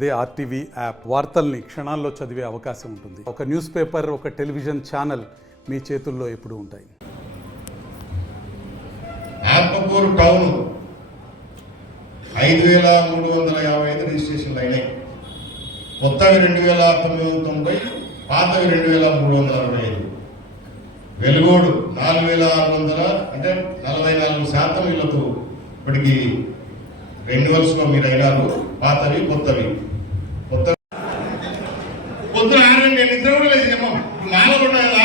అదే RTV app వార్తల్ని క్షణాల్లో చదివే అవకాశం ఉంటుంది. ఒక న్యూస్ పేపర్, ఒక టెలివిజన్ ఛానల్ మీ చేతుల్లో ఎప్పుడూ ఉంటాయి. ఆత్మకూరు టౌన్ 5355 రిజిస్ట్రేషన్లు అయినాయి. కొత్తవి 2990, పాతవి 2365. వెలుగోడు 4600, అంటే 44% వీళ్ళకు ఇప్పటికి రెన్యువల్స్లో మీరు అయినారు. పాతవి కొత్తవి. పొద్దున 6 గంటల నిద్ర కూడా లేచేమో. మాల కూడా కదా,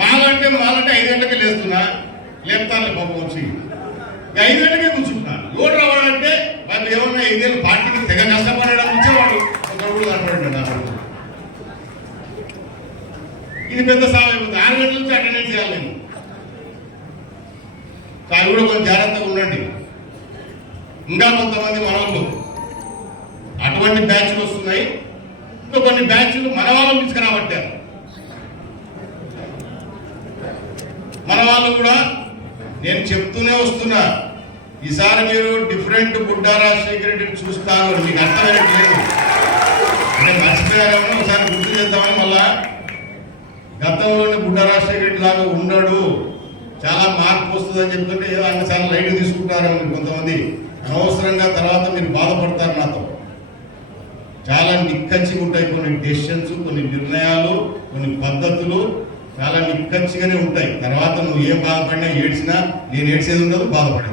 మాలంటే 5 గంటలకి లేస్తున్నా, లేపుతాను పాపం వచ్చి 5 గంటలకే కూర్చుంటున్నా. ఓటు రావాలంటే వాళ్ళు ఏమన్నా 5 ఏళ్ళు పార్టీకి తెగ కష్టపడడం ఇచ్చేవాడు. ఒకడు అంటాడు ఇది పెద్ద సాగు అయిపోతుంది. 6 గంటల నుంచి అటెండెన్స్ చేయాలి నేను. అది కూడా కొంచెం జాగ్రత్తగా ఉండండి. ఇంకా కొంతమంది మనవాళ్ళు అటువంటి బ్యాచ్లు వస్తున్నాయి. ఇంకా కొన్ని బ్యాచ్లు మన వాళ్ళని తీసుకురాబట్టారు. మన వాళ్ళు కూడా నేను చెప్తూనే వస్తున్నా, ఈసారి మీరు డిఫరెంట్ బుడ్డా రాజశేఖర రెడ్డిని చూస్తారు. మీకు అర్థమైనట్లేదు అంటే మర్చిపోయారేమో, ఒకసారి గుర్తు చేద్దామని. మళ్ళా గతంలోని బుడ్డా రాజశేఖర రెడ్డి లాగా ఉండడు, చాలా మార్పు వస్తుందని చెప్తుంటే ఏదో అన్నసార్లు లైట్ తీసుకుంటారని కొంతమంది. అనవసరంగా తర్వాత మీరు బాధపడతారు. నాతో చాలా నిక్కచ్చిగా ఉంటాయి కొన్ని డెసిషన్స్, కొన్ని నిర్ణయాలు, కొన్ని పద్ధతులు చాలా నిక్కచ్చిగానే ఉంటాయి. తర్వాత నువ్వు ఏం బాధపడినా, ఏడ్చినా, నేను ఏడ్చేది ఉండదు, బాధపడేది.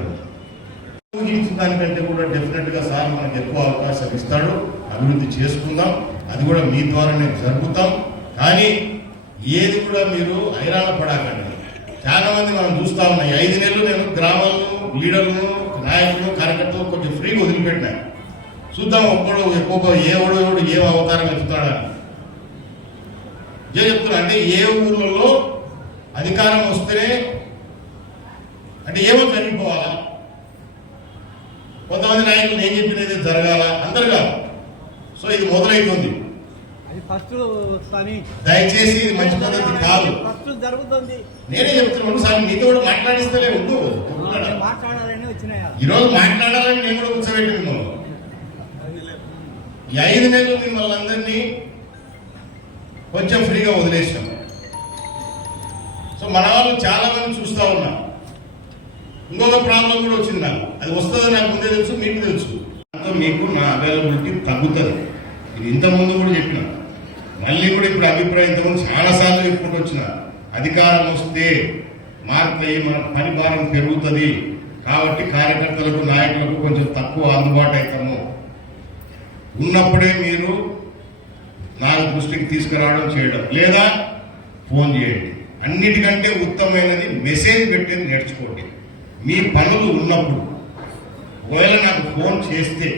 ఊహించిన దానికంటే కూడా డెఫినెట్ గా సార్ మనకు ఎక్కువ అవకాశం ఇస్తాడు. అభివృద్ధి చేసుకుందాం, అది కూడా మీ ద్వారానే జరుపుతాం. కానీ ఏది కూడా మీరు హైరాణ పడాకండి. చాలా మంది మనం చూస్తా ఉన్నాం. 5 నెలలు నేను గ్రామాలను, లీడర్లను, నాయకులు, కార్యకర్తలు కొంచెం ఫ్రీగా వదిలిపెట్టినా. చూద్దాం ఒక్కడు ఎక్కువ ఎవడు ఏం అవతారం ఎత్తుతాడని చెప్తున్నా. అంటే ఏ ఊర్లలో అధికారం వస్తేనే అంటే ఏమో జరిగిపోవాలా, కొంతమంది నాయకులు నేను చెప్పినది జరగాల, అందరు కాదు. సో ఇది మొదలైతుంది. దయచేసి ఇది మంచి పద్ధతి కాదు. నేనే చెప్తున్నాను సార్, మీతో కూడా మాట్లాడిస్తలే ఉండు. ఈరోజు మాట్లాడాలని నేను కూడా కూర్చోబెట్టినాను. 5 నెలలు మిమ్మల్ని అందరినీ కొంచెం ఫ్రీగా వదిలేసాం. సో మన వాళ్ళు చాలా మంది చూస్తా ఉన్నా. ఇంకొక ప్రాబ్లం కూడా వచ్చింది నాకు. అది వస్తుందని నాకు ముందే తెలుసు, మీకు తెలుసు. మీకు నా అవైలబిలిటీ తగ్గుతుంది. ఇది ఇంతకుముందు కూడా చెప్పిన, మళ్ళీ కూడా ఇప్పుడు అభిప్రాయం ఇంతకుముందు చాలాసార్లు చెప్పుకుంటూ వచ్చిన. అధికారం వస్తే మార్పు అయ్యి మన పని భారం పెరుగుతుంది కాబట్టి కార్యకర్తలకు, నాయకులకు కొంచెం తక్కువ అందుబాటు అవుతాము. ఉన్నప్పుడే మీరు నాకు దృష్టికి తీసుకురావడం, చేయడం, లేదా ఫోన్ చేయండి. అన్నిటికంటే ఉత్తమమైనది మెసేజ్ పెట్టేది నేర్చుకోండి. మీ పనులు ఉన్నప్పుడు ఒకవేళ నాకు ఫోన్ చేస్తే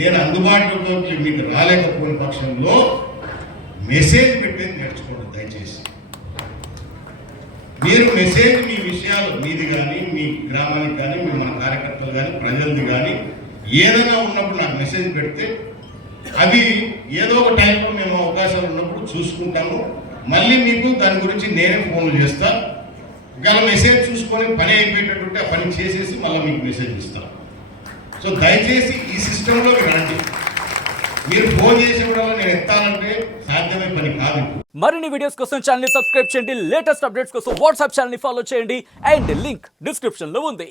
నేను అందుబాటులోకి మీకు రాలేకపోయిన పక్షంలో మెసేజ్ పెట్టేది నేర్చుకోండి దయచేసి. మీరు మెసేజ్, మీ విషయాలు మీది కానీ, మీ గ్రామానికి కానీ, మీ మన కార్యకర్తలు కానీ, ప్రజలది కానీ ఏదైనా ఉన్నప్పుడు నాకు మెసేజ్ పెడితే అవి ఏదో ఒక టైంలో మేము అవకాశాలు ఉన్నప్పుడు చూసుకుంటాము. మళ్ళీ మీకు దాని గురించి నేనే ఫోన్లు చేస్తా. ఒకవేళ మెసేజ్ చూసుకొని పని అయిపోయేటట్టుంటే ఆ పని చేసేసి మళ్ళీ మీకు మెసేజ్ ఇస్తాను. సో దయచేసి ఈ సిస్టంలో రండి. మీరు ఫోన్ చేసి కూడా నేను ఎత్తాలంటే సాధ్యమే పని కాదు. మరిన్ని వీడియోస్ కోసం ఛానల్ ని సబ్స్క్రైబ్ చేయండి. లేటెస్ట్ అప్డేట్స్ కోసం వాట్సాప్ ఛానల్ ని ఫాలో చేయండి. అండ్ లింక్ డిస్క్రిప్షన్ లో ఉంది.